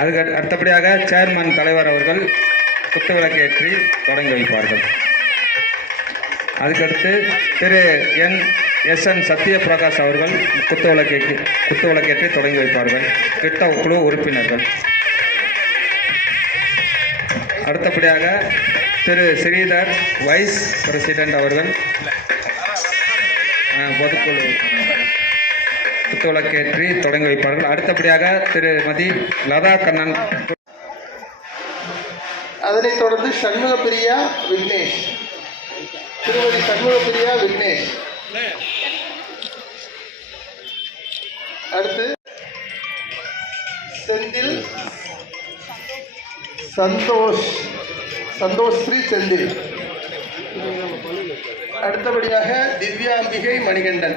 அதுக்கு அடுத்தபடியாக சேர்மன் தலைவர் அவர்கள் குத்துவிளக்கேற்றி தொடங்கி வைப்பார்கள். அதுக்கடுத்து திரு என் எஸ் என் சத்யபிரகாஷ் அவர்கள் குத்துவிளக்கே குத்துவிளக்கேற்றி தொடங்கி வைப்பார்கள். திட்ட குழு உறுப்பினர்கள். அடுத்தபடியாக திரு ஸ்ரீதர் வைஸ் பிரசிடென்ட் அவர்கள் பொதுக்குழு தொலைக்கேற்றி தொடங்கி வைப்பார்கள் அடுத்தபடியாக திருமதி லதா கண்ணன். அதனைத் தொடர்ந்து சண்முகப்பிரியா விக்னேஷ். திருமதி சண்முகப்பிரியா விக்னேஷ். அடுத்து செந்தில் சந்தோஷ். சந்தோஷ் ஸ்ரீ செந்தில். அடுத்தபடியாக திவ்யாம்பிகை மணிகண்டன்.